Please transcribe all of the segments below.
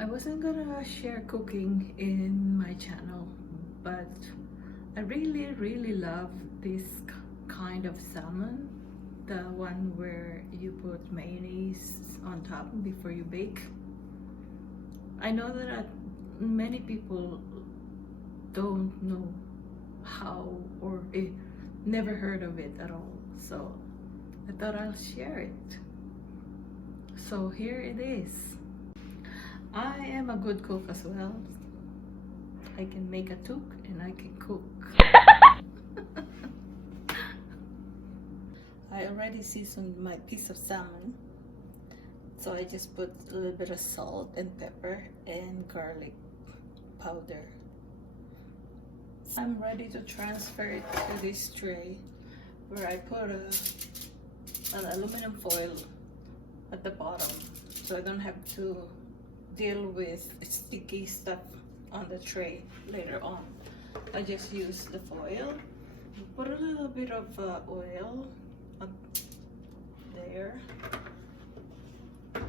I wasn't gonna share cooking in my channel, but I really love this kind of salmon, the one where you put mayonnaise on top before you bake. I know that many people don't know how, or never heard of it at all, so I thought I'll share it. So here it is. I am a good cook as well. I can make a tuk and I can cook. I already seasoned my piece of salmon, so I just put a little bit of salt and pepper and garlic powder. I'm ready to transfer it to this tray where I put an aluminum foil at the bottom, so I don't have to deal with sticky stuff on the tray later on. I just use the foil, put a little bit of oil up there. I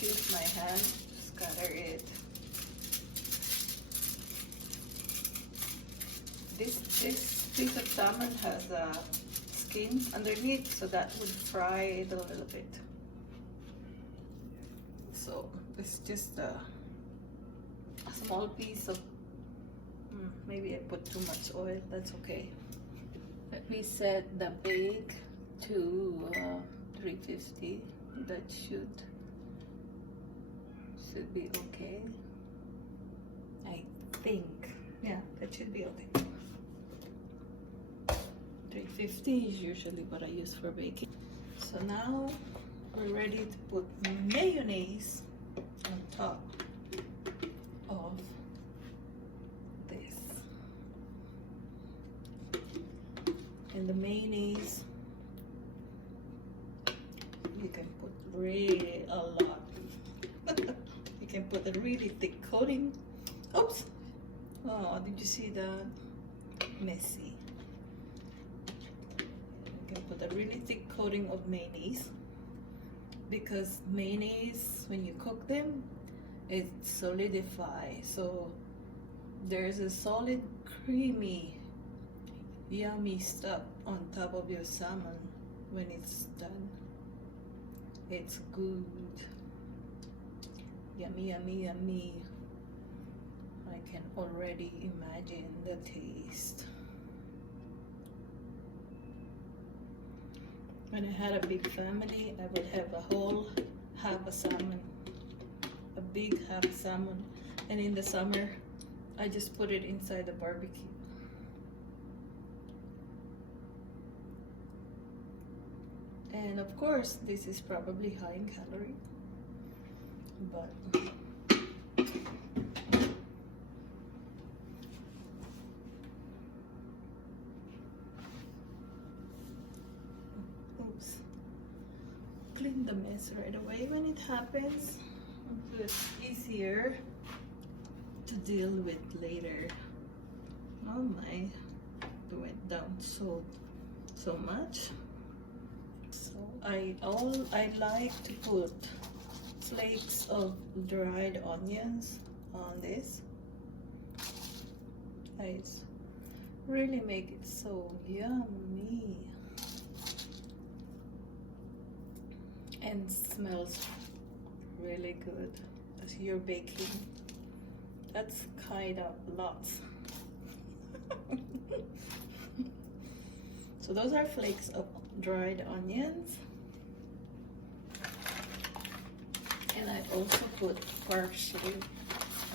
use my hand to scatter it. This piece of salmon has a skin underneath, so that would fry it a little bit. So it's just a small piece of, maybe I put too much oil, that's okay. Let me set the bake to 350. That should be okay, I think. Yeah, that should be okay. 350 is usually what I use for baking. So now we're ready to put mayonnaise on top of this. And the mayonnaise, you can put really a lot. You can put a really thick coating. Oops! Oh, did you see that? Messy. You can put a really thick coating of mayonnaise, because mayonnaise, when you cook them, it solidifies, so there's a solid, creamy, yummy stuff on top of your salmon when it's done. It's good. Yummy, yummy, yummy. I can already imagine the taste. When I had a big family, I would have a whole half a salmon, a big half salmon, and in the summer, I just put it inside the barbecue. And of course, this is probably high in calorie, but oops, clean the mess right away when it happens, so it's easier to deal with later. Oh my, it went down so much. So I like to put flakes of dried onions on this. I really make it so yummy and smells really good as you're baking. That's kind of lots. So those are flakes of dried onions, and I also put parsley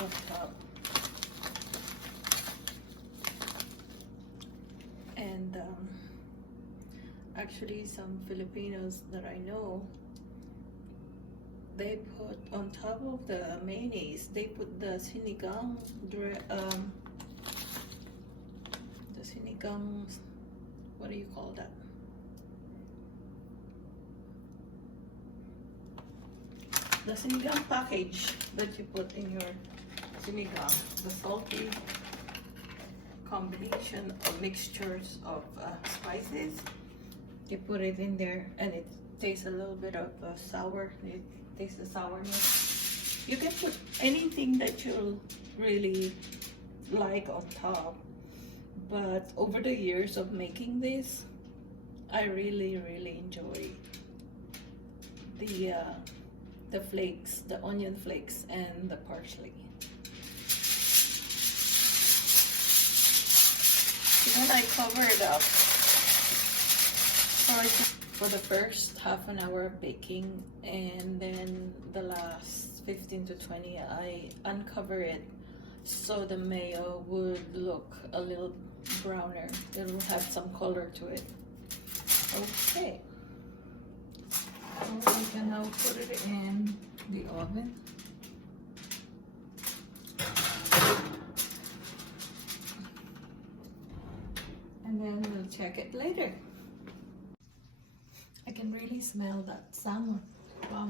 on top, and actually some Filipinos that I know, they put on top of the mayonnaise, they put the sinigang, what do you call that? The sinigang package that you put in your sinigang, the salty combination of mixtures of spices. You put it in there and it tastes a little bit of sour. It taste the sourness. You can put anything that you really like on top, but over the years of making this, I really enjoy the flakes, the onion flakes, and the parsley. When I cover it up for the first half an hour of baking, and then the last 15 to 20, I uncover it so the mayo would look a little browner. It will have some color to it. Okay, so we can now put it in the oven. And then we'll check it later. I can really smell that salmon. Wow,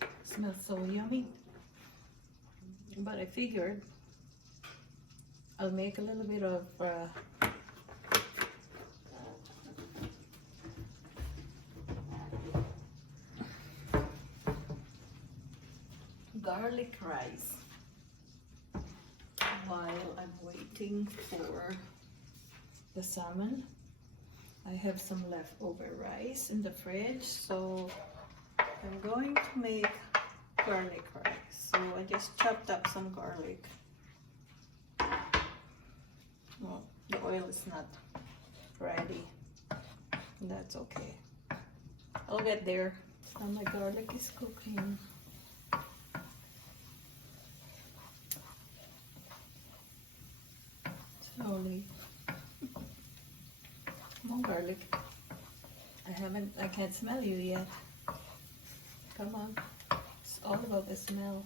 it smells so yummy. But I figured I'll make a little bit of garlic rice while I'm waiting for the salmon. I have some leftover rice in the fridge, so I'm going to make garlic rice. So I just chopped up some garlic. Well, the oil is not ready. That's okay. I'll get there. Now my garlic is cooking. Slowly. Come on, garlic. I can't smell you yet. Come on. It's all about the smell.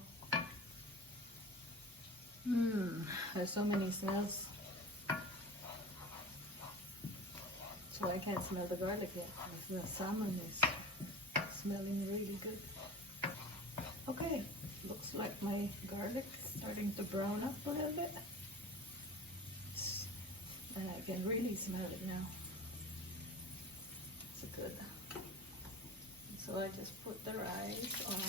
There's so many smells. So I can't smell the garlic yet. The salmon is smelling really good. Okay, looks like my garlic is starting to brown up a little bit. And I can really smell it now. It's good. So I just put the rice on.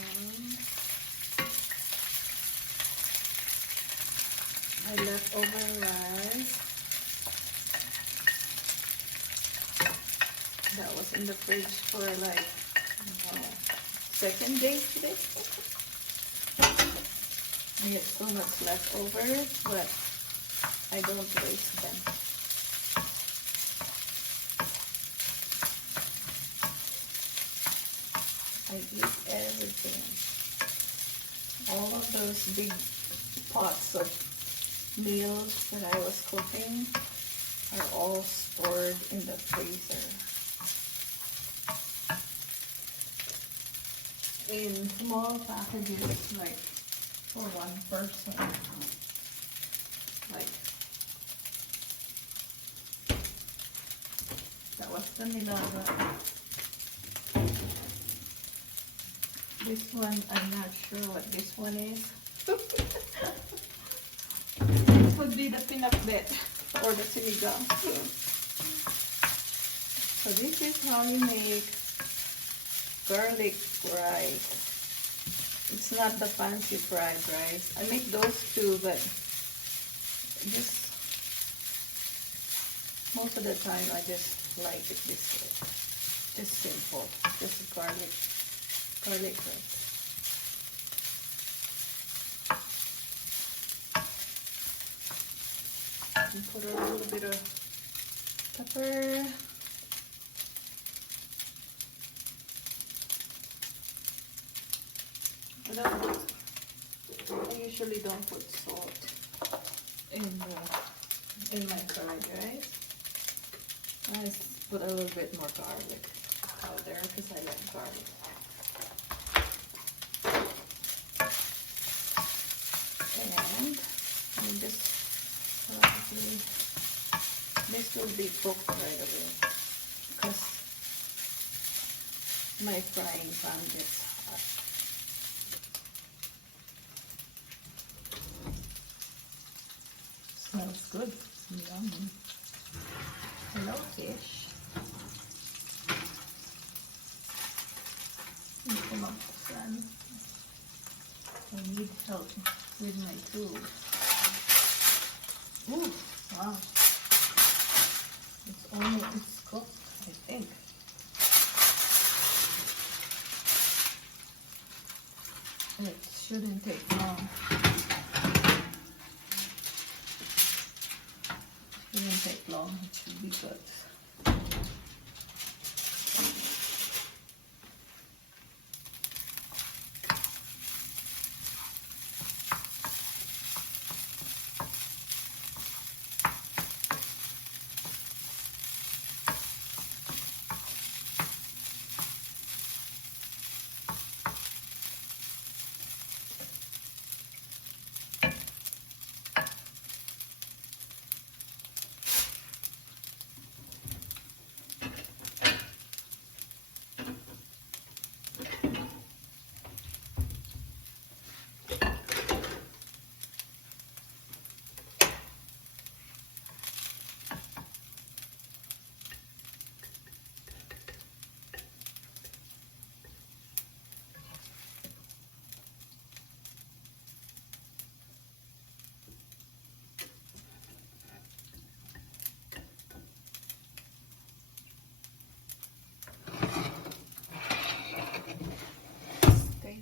My leftover rice that was in the fridge for like second day today. I have so much leftovers, but I don't waste them. I eat everything. All of those big pots of meals that I was cooking are all stored in the freezer. In small packages, like for one person. Like that was the nilaga. This one, I'm not sure what this one is. This would be the pinakbet or the sinigang. So this is how you make garlic rice. It's not the fancy fried rice. I make those too, but just most of the time I just like it this way. Just simple, just garlic rice. And put a little bit of pepper. I usually don't put salt in my fried rice. I just put a little bit more garlic powder because I like garlic. And this will be cooked right away because my frying pan gets hot. Smells good. Yummy. Hello, fish. Come up, son. I need help with my tools. Ooh, wow. It's cooked, I think. It shouldn't take long. Shouldn't take long, it should be good.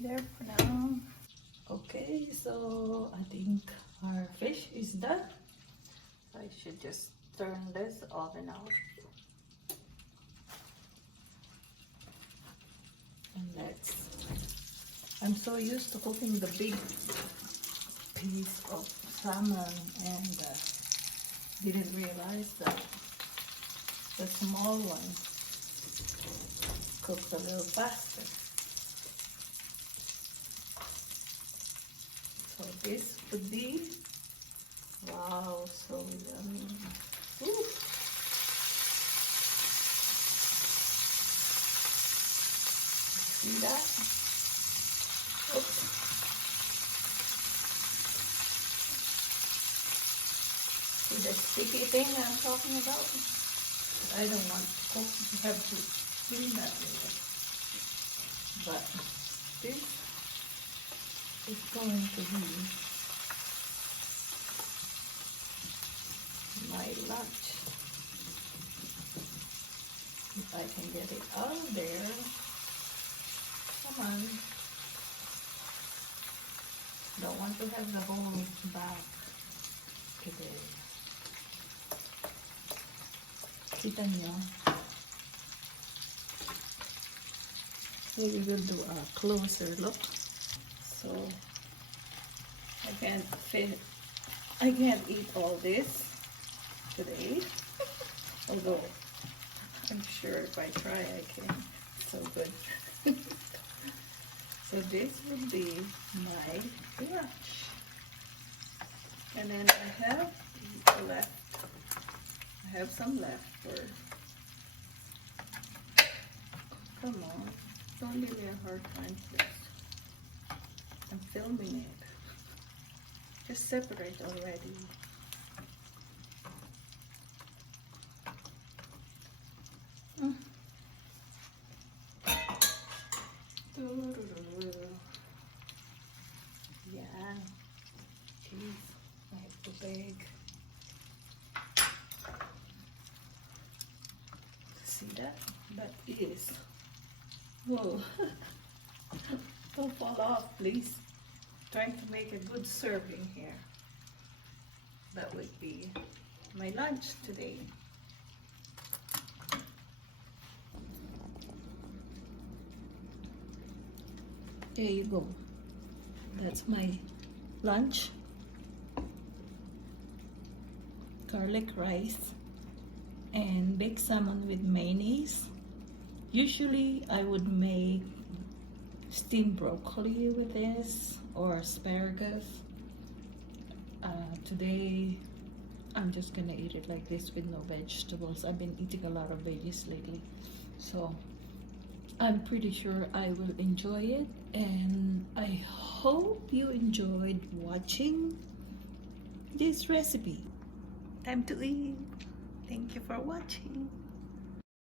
There for now. Okay, so I think our fish is done. I should just turn this oven out. And I'm so used to cooking the big piece of salmon and didn't realize that the small one cooks a little faster. So this would be, wow, so yummy. Ooh. See that? Oops. See the sticky thing I'm talking about? I don't want to have to clean that later. But this is going to be my lunch. If I can get it out of there. Come on. Don't want to have the whole bag today. Kita nyo? So we will do a closer look. So I can't eat all this today. Although I'm sure if I try I can. So good. So this would be my lunch. And then I have left. I have some left for. Come on. Don't give me a hard time, please. I'm filming it. Just separate already. Yeah. Jeez, I have to beg. See that? That is. Whoa. Don't fall off, please. Trying to make a good serving here. That would be my lunch today. There you go. That's my lunch. Garlic rice and baked salmon with mayonnaise. Usually I would make steamed broccoli with this or asparagus. Today I'm just gonna eat it like this with no vegetables. I've been eating a lot of veggies lately, so I'm pretty sure I will enjoy it, and I hope you enjoyed watching this recipe. Time to eat. Thank you for watching.